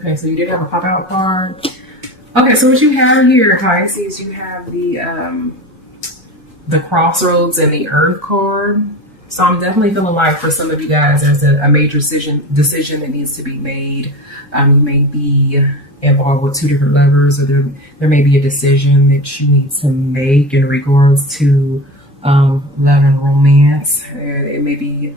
Okay, so you did have a pop out card. Okay, so what you have here, Pisces, you have the crossroads and the earth card. So I'm definitely feeling like for some of you guys, there's a major decision that needs to be made. You may be involved with two different lovers, or there may be a decision that you need to make in regards to love and romance. It may be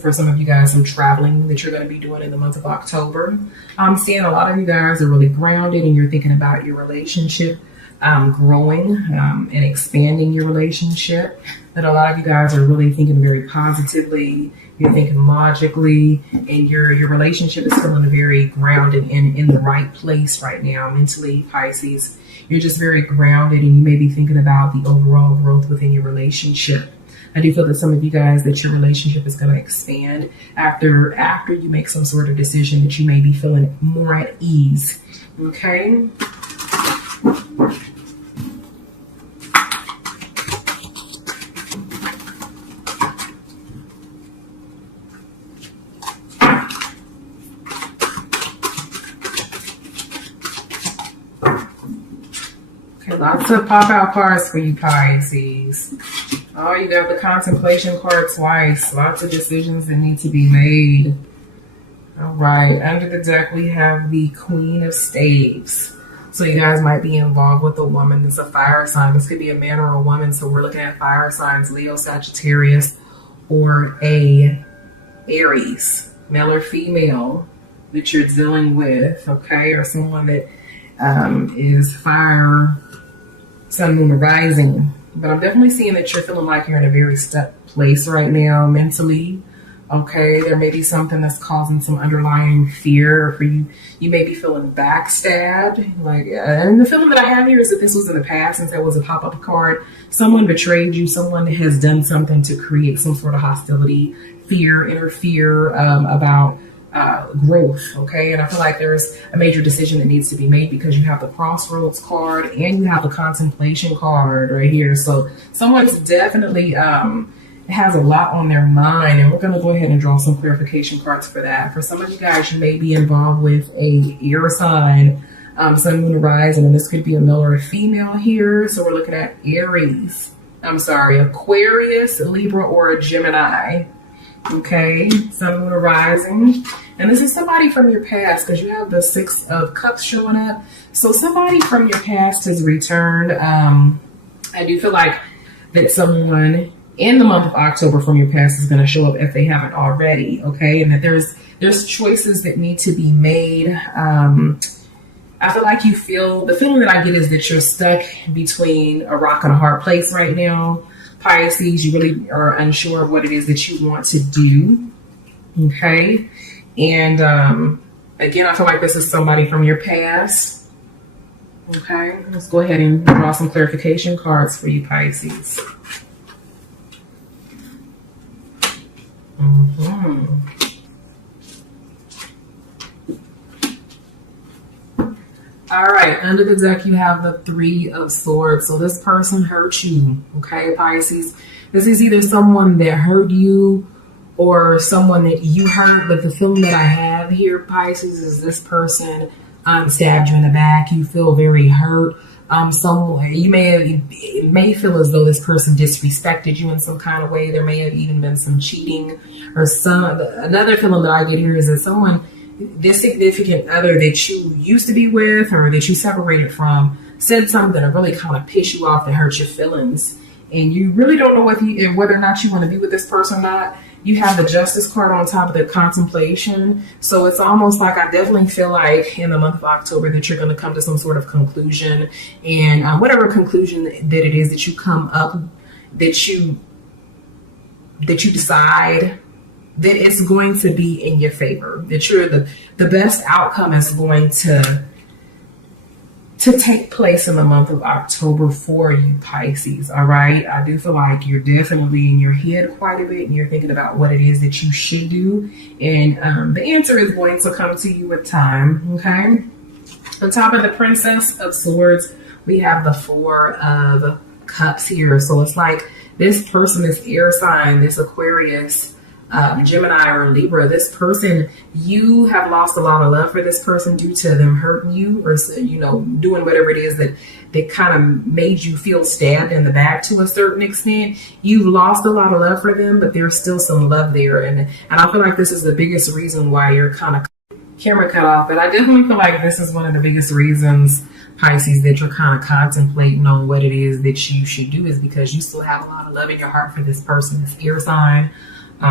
for some of you guys some traveling that you're going to be doing in the month of October. I'm seeing a lot of you guys are really grounded and you're thinking about your relationship growing and expanding your relationship. That a lot of you guys are really thinking very positively. You're thinking logically, and your relationship is feeling very grounded and in the right place right now mentally, Pisces. You're just very grounded, and you may be thinking about the overall growth within your relationship. I do feel that some of you guys, that your relationship is going to expand after you make some sort of decision, that you may be feeling more at ease. Okay. Lots of pop-out cards for you, Pisces. Oh, you got the contemplation card twice. Lots of decisions that need to be made. All right. Under the deck, we have the Queen of Staves. So you guys might be involved with a woman that's a fire sign. This could be a man or a woman. So we're looking at fire signs, Leo, Sagittarius, or a Aries, male or female, that you're dealing with, okay? Or someone that is fire, sun, moon, or rising. But I'm definitely seeing that you're feeling like you're in a very stuck place right now mentally. Okay, there may be something that's causing some underlying fear for you. You may be feeling backstabbed. And the feeling that I have here is that this was in the past, since that was a pop-up card. Someone betrayed you. Someone has done something to create some sort of hostility, fear, inner fear about growth. Okay, and I feel like there's a major decision that needs to be made, because you have the crossroads card and you have the contemplation card right here. So someone's definitely has a lot on their mind, and we're going to go ahead and draw some clarification cards for that. For some of you guys, you may be involved with a air sign, sun, moon, rising, and this could be a male or a female here. So we're looking at Aquarius, Libra, or a Gemini. Okay, sun, moon, rising. And this is somebody from your past, because you have the Six of Cups showing up. So somebody from your past has returned. I do feel like that someone in the month of October from your past is going to show up if they haven't already. Okay, and that there's choices that need to be made. I feel like the feeling that I get is that you're stuck between a rock and a hard place right now. Pisces, you really are unsure of what it is that you want to do. Okay. And again, I feel like this is somebody from your past. Okay. Let's go ahead and draw some clarification cards for you, Pisces. All right, under the deck, you have the Three of Swords. So this person hurt you, okay, Pisces? This is either someone that hurt you or someone that you hurt, but the feeling that I have here, Pisces, is this person stabbed you in the back. You feel very hurt. You may feel as though this person disrespected you in some kind of way. There may have even been some cheating, or another feeling that I get here is that someone, this significant other that you used to be with or that you separated from, said something that really kind of pissed you off, that hurt your feelings, and you really don't know whether or not you want to be with this person or not. You have the Justice card on top of the contemplation. So it's almost like, I definitely feel like in the month of October that you're going to come to some sort of conclusion, and whatever conclusion that it is that you come up, that you decide that it's going to be in your favor, that you're the best outcome is going to take place in the month of October for you, Pisces. All right. I do feel like you're definitely in your head quite a bit, and you're thinking about what it is that you should do. And the answer is going to come to you with time. Okay. On top of the Princess of Swords, we have the Four of Cups here. So it's like this person, this air sign, this Aquarius, Gemini or Libra, this person, you have lost a lot of love for this person due to them hurting you, or doing whatever it is that kind of made you feel stabbed in the back to a certain extent. You've lost a lot of love for them, but there's still some love there, and I feel like this is the biggest reason why you're kind of camera cut off. But I definitely feel like this is one of the biggest reasons, Pisces, that you're kind of contemplating on what it is that you should do, is because you still have a lot of love in your heart for this person, this air sign,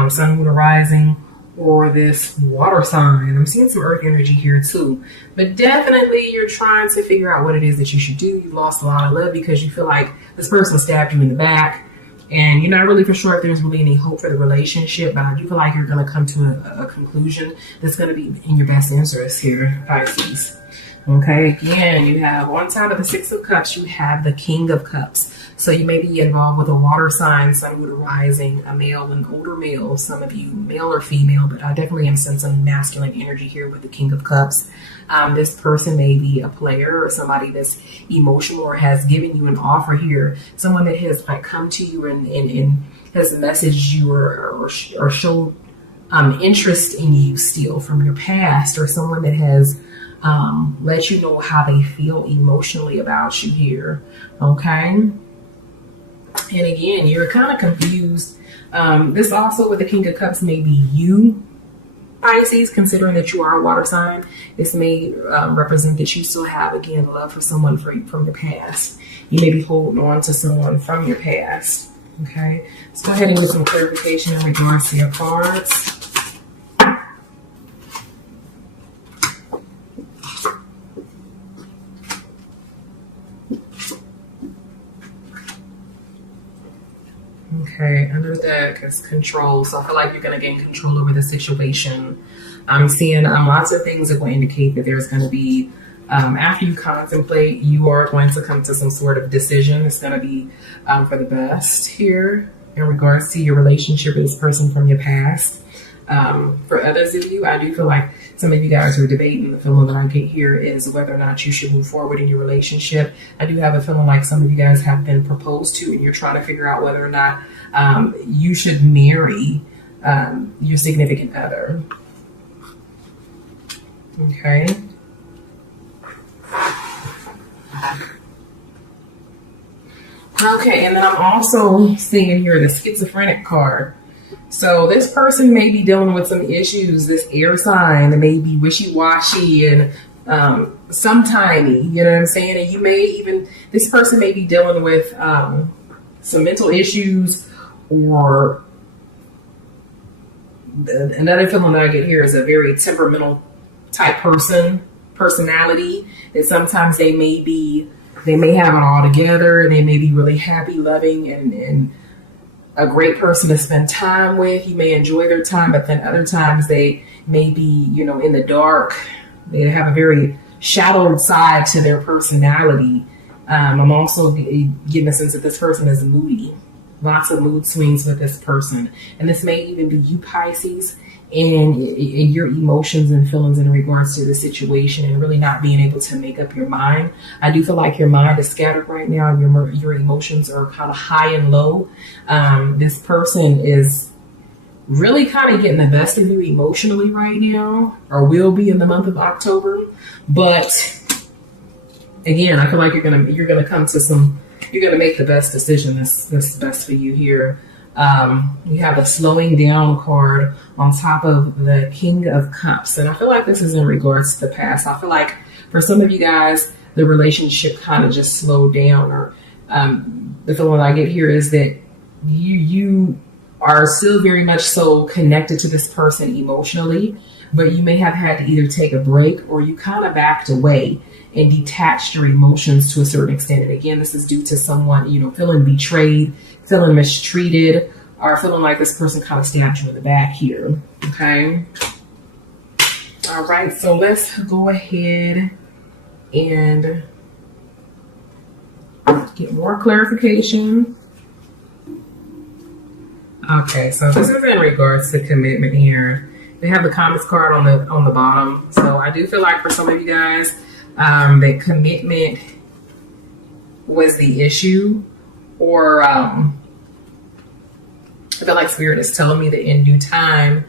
sun, moon, or rising, or this water sign. I'm seeing some earth energy here too, but definitely you're trying to figure out what it is that you should do. You've lost a lot of love because you feel like this person stabbed you in the back, and you're not really for sure if there's really any hope for the relationship, but I do feel like you're going to come to a conclusion that's going to be in your best interest here, Pisces. Okay, again, you have one side of the Six of Cups, you have the King of Cups. So you may be involved with a water sign, sun, moon, rising, a male, an older male, some of you, male or female, but I definitely am sensing masculine energy here with the King of Cups. This person may be a player or somebody that's emotional or has given you an offer here. Someone that has come to you and has messaged you or showed interest in you still from your past, or someone that has let you know how they feel emotionally about you here. Okay. And again, you're kind of confused. This also with the King of Cups may be you, Pisces, considering that you are a water sign. This may represent that you still have, again, love for someone from your past. You may be holding on to someone from your past. Okay. Let's go ahead and get some clarification in regards to your cards. Okay, under the deck is control. So I feel like you're going to gain control over the situation. I'm seeing lots of things that will indicate that there's going to be, after you contemplate, you are going to come to some sort of decision. It's going to be for the best here in regards to your relationship with this person from your past. For others of you, I do feel like some of you guys are debating. The feeling that I get here is whether or not you should move forward in your relationship. I do have a feeling like some of you guys have been proposed to, and you're trying to figure out whether or not you should marry your significant other. Okay. Okay, and then I'm also seeing here the schizophrenic card. So this person may be dealing with some issues, this air sign, that may be wishy-washy and sometimey, you know what I'm saying? And you may even, this person may be dealing with some mental issues, or another feeling that I get here is a very temperamental type personality, that sometimes they may have it all together, and they may be really happy, loving, and a great person to spend time with. You may enjoy their time, but then other times they may be, in the dark. They have a very shadowed side to their personality. I'm also getting a sense that this person is moody. Lots of mood swings with this person. And this may even be you, Pisces, and your emotions and feelings in regards to the situation, and really not being able to make up your mind. I do feel like your mind is scattered right now, and your emotions are kind of high and low. This person is really kind of getting the best of you emotionally right now, or will be in the month of October. But again, I feel like you're gonna come to you're gonna make the best decision that's best for you here. You have a slowing down card on top of the King of Cups. And I feel like this is in regards to the past. I feel like for some of you guys, the relationship kind of just slowed down, or the feeling I get here is that you are still very much so connected to this person emotionally, but you may have had to either take a break, or you kind of backed away and detached your emotions to a certain extent. And again, this is due to someone, feeling betrayed, feeling mistreated, or feeling like this person kind of stabbed you in the back here. Okay. All right. So let's go ahead and get more clarification. Okay. So this is in regards to commitment here. They have the comments card on the bottom. So I do feel like for some of you guys, that commitment was the issue, or I feel like Spirit is telling me that in due time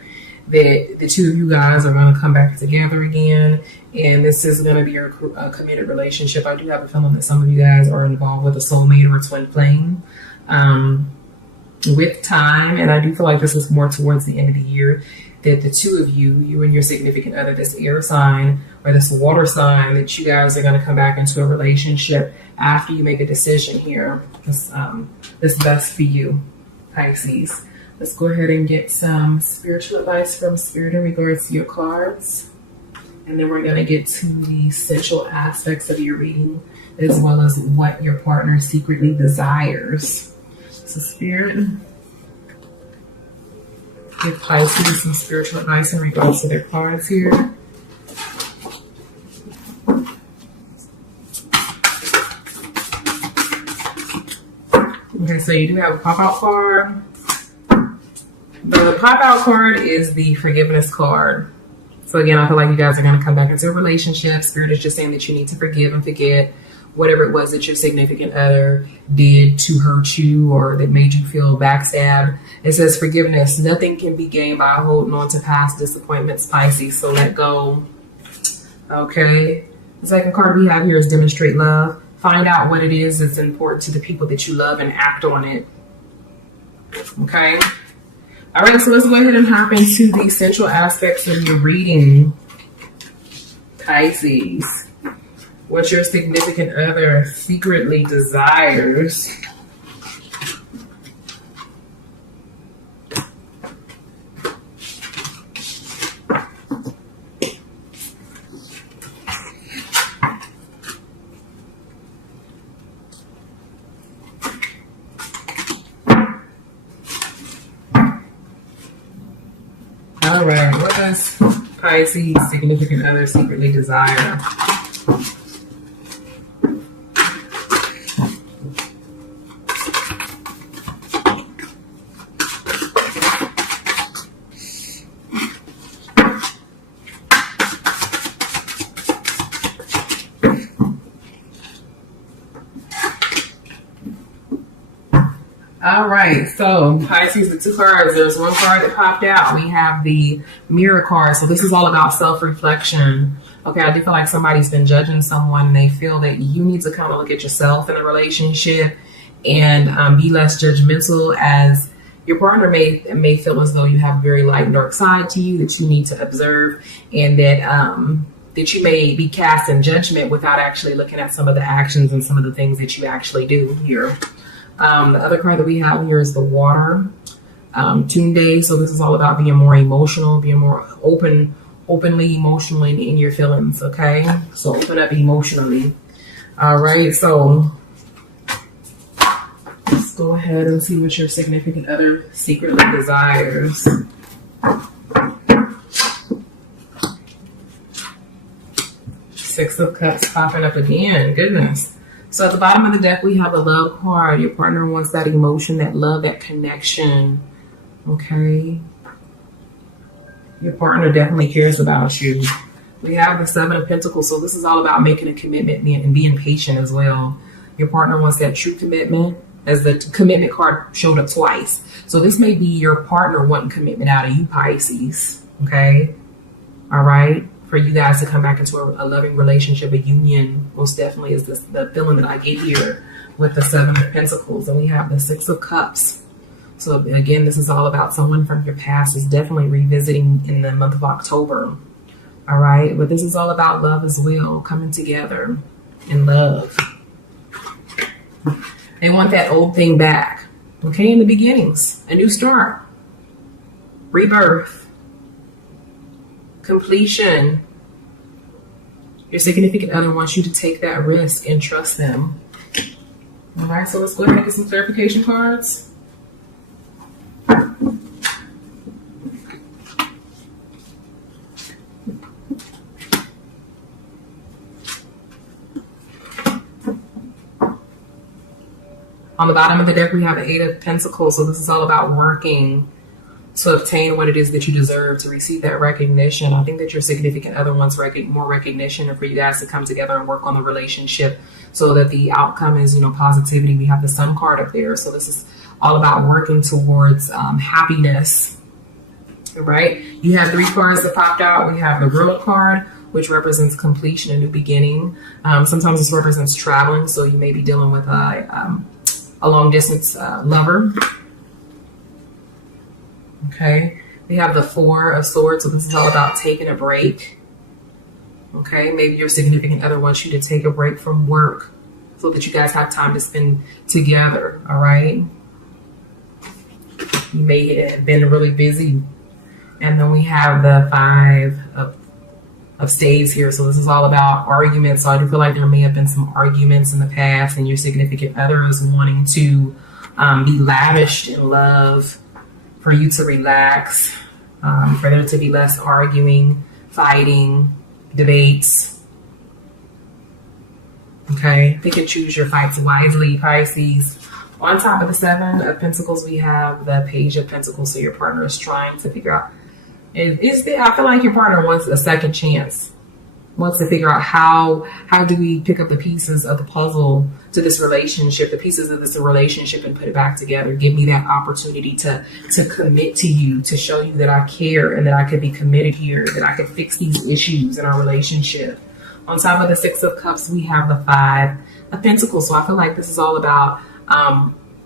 that the two of you guys are going to come back together again, and this is going to be a committed relationship. I do have a feeling that some of you guys are involved with a soulmate or a twin flame with time, and I do feel like this is more towards the end of the year, that the two of you, you and your significant other, this air sign or this water sign, that you guys are going to come back into a relationship after you make a decision here. That's best for you, Pisces. Let's go ahead and get some spiritual advice from Spirit in regards to your cards. And then we're going to get to the essential aspects of your reading, as well as what your partner secretly desires. So Spirit, give Pisces some spiritual advice in regards to their cards here. Okay, so you do have a pop-out card. The pop-out card is the forgiveness card. So again, I feel like you guys are going to come back into a relationship. Spirit is just saying that you need to forgive and forget whatever it was that your significant other did to hurt you or that made you feel backstabbed. It says forgiveness. Nothing can be gained by holding on to past disappointments, Pisces. So let go. Okay. The second card we have here is demonstrate love. Find out what it is that's important to the people that you love and act on it. Okay. All right, so let's go ahead and hop into the essential aspects of your reading, Pisces. What your significant other secretly desires. All right, what does Pisces significant other secretly desire? All right, so Pisces, the two cards, there's one card that popped out. We have the mirror card. So this is all about self-reflection. Okay, I do feel like somebody's been judging someone and they feel that you need to kind of look at yourself in a relationship and be less judgmental, as your partner may feel as though you have a very light and dark side to you that you need to observe, and that you may be cast in judgment without actually looking at some of the actions and some of the things that you actually do here. The other card that we have here is the water, Tunde. So this is all about being more emotional, being more openly emotional in your feelings. Okay, so open up emotionally. All right, so let's go ahead and see what your significant other secretly desires. Six of Cups popping up again. Goodness. So at the bottom of the deck, we have the love card. Your partner wants that emotion, that love, that connection. Okay. Your partner definitely cares about you. We have the Seven of Pentacles. So this is all about making a commitment and being patient as well. Your partner wants that true commitment, as the commitment card showed up twice. So this may be your partner wanting commitment out of you, Pisces. Okay. All right. For you guys to come back into a loving relationship, a union, most definitely is the feeling that I get here with the Seven of Pentacles. And we have the Six of Cups. So again, this is all about someone from your past is definitely revisiting in the month of October. All right. But this is all about love as well, coming together in love. They want that old thing back. Okay. In the beginnings, a new start, rebirth, completion. Your significant other wants you to take that risk and trust them. All right, so let's go ahead and get some clarification cards. On the bottom of the deck, we have the Eight of Pentacles. So this is all about working to obtain what it is that you deserve, to receive that recognition. I think that your significant other wants more recognition, and for you guys to come together and work on the relationship so that the outcome is, positivity. We have the Sun card up there. So this is all about working towards happiness. Right? You have 3 cards that popped out. We have the World card, which represents completion, a new beginning. Sometimes this represents traveling, so you may be dealing with a long distance lover. Okay, we have the 4 of Swords, so this is all about taking a break. Okay, maybe your significant other wants you to take a break from work so that you guys have time to spend together. All right, you may have been really busy. And then we have the 5 of Staves here. So this is all about arguments. So I do feel like there may have been some arguments in the past, and your significant other is wanting to be lavished in love, for you to relax, for there to be less arguing, fighting, debates. Okay, pick and choose your fights wisely, Pisces. On top of the 7 of Pentacles, we have the Page of Pentacles. So your partner is trying to figure out, I feel like your partner wants a second chance, wants to figure out how do we pick up the pieces of the puzzle to this relationship, the pieces of this relationship, and put it back together. Give me that opportunity to commit to you, to show you that I care and that I could be committed here, that I could fix these issues in our relationship. On top of the 6 of Cups, we have the 5 of Pentacles. So I feel like this is all about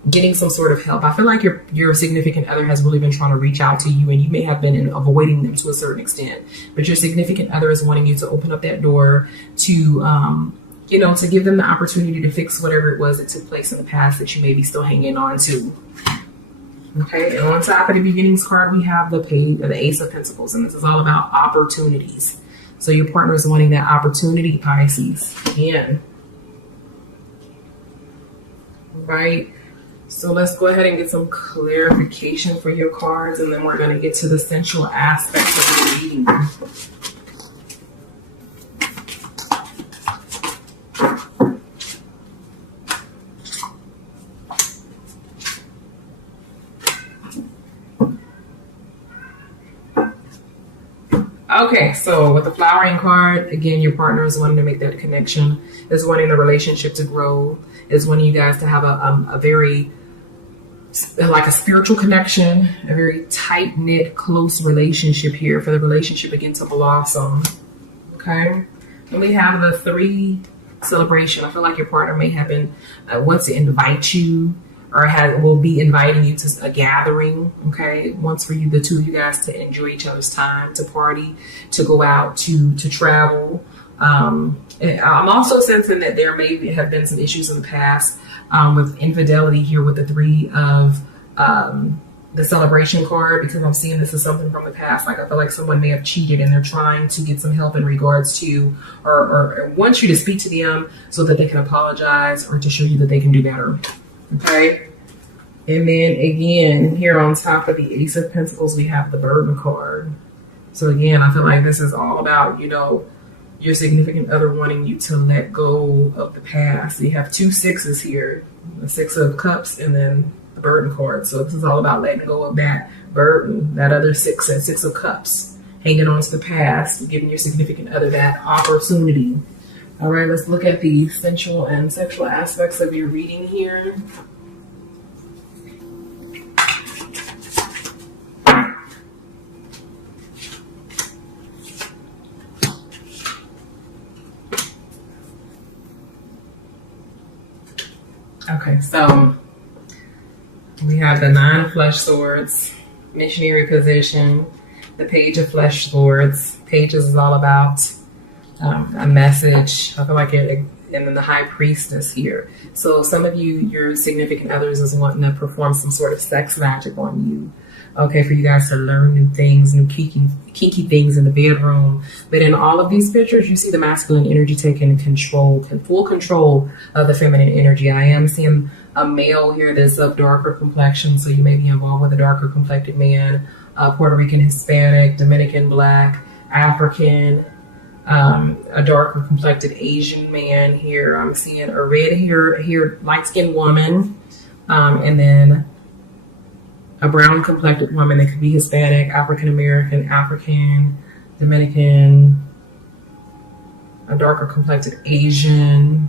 getting some sort of help. I feel like your significant other has really been trying to reach out to you, and you may have been avoiding them to a certain extent, but your significant other is wanting you to open up that door to, to give them the opportunity to fix whatever it was that took place in the past that you may be still hanging on to. Okay, and on top of the beginnings card, we have the Ace of Pentacles, and this is all about opportunities. So your partner is wanting that opportunity, Pisces. Again. Right? So let's go ahead and get some clarification for your cards, and then we're going to get to the sensual aspects of the reading. Okay, so with the flowering card, again, your partner is wanting to make that connection, is wanting the relationship to grow, is wanting you guys to have a very, like a spiritual connection, a very tight-knit, close relationship here, for the relationship again to blossom. Okay, and we have the 3 celebration. I feel like your partner may have been wants to invite you, or will be inviting you to a gathering. Okay, wants for you, the 2 of you guys, to enjoy each other's time, to party, to go out, to travel. I'm also sensing that there may have been some issues in the past with infidelity here with the 3 of the celebration card, because I'm seeing this as something from the past. Like I feel like someone may have cheated, and they're trying to get some help in regards to, or want you to speak to them so that they can apologize, or to show you that they can do better. Okay, and then again, here on top of the Ace of Pentacles, we have the Burden card. So again, I feel like this is all about, your significant other wanting you to let go of the past. You have 2 6s here, the 6 of Cups, and then the Burden card. So this is all about letting go of that burden, that other 6 and 6 of Cups, hanging on to the past, giving your significant other that opportunity. All right, let's look at the sensual and sexual aspects of your reading here. Okay, so we have the 9 of Flesh Swords, missionary position, the Page of Flesh Swords. Pages is all about a message. I feel like it, and then the High Priestess here. So some of you, your significant others is wanting to perform some sort of sex magic on you. Okay, for you guys to learn new things, new kinky things in the bedroom. But in all of these pictures, you see the masculine energy taking control, full control of the feminine energy. I am seeing a male here that's of darker complexion, so you may be involved with a darker complected man, Puerto Rican, Hispanic, Dominican, Black, African, a darker complected Asian man here. I'm seeing a red hair light-skinned woman, and then a brown complected woman that could be Hispanic, African American, African, Dominican, a darker complected Asian,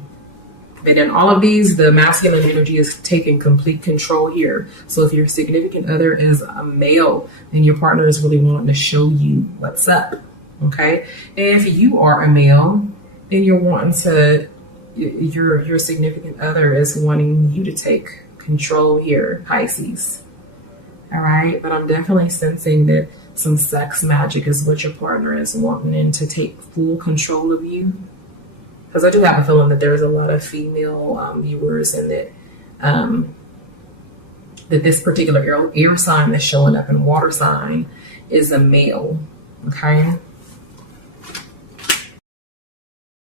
But in all of these, the masculine energy is taking complete control here. So if your significant other is a male, then your partner is really wanting to show you what's up. Okay. If you are a male, then you're wanting to, your significant other is wanting you to take control here, Pisces. All right. But I'm definitely sensing that some sex magic is what your partner is wanting to take full control of you. Because I do have a feeling that there's a lot of female viewers, and that that this particular air sign that's showing up in water sign is a male. Okay.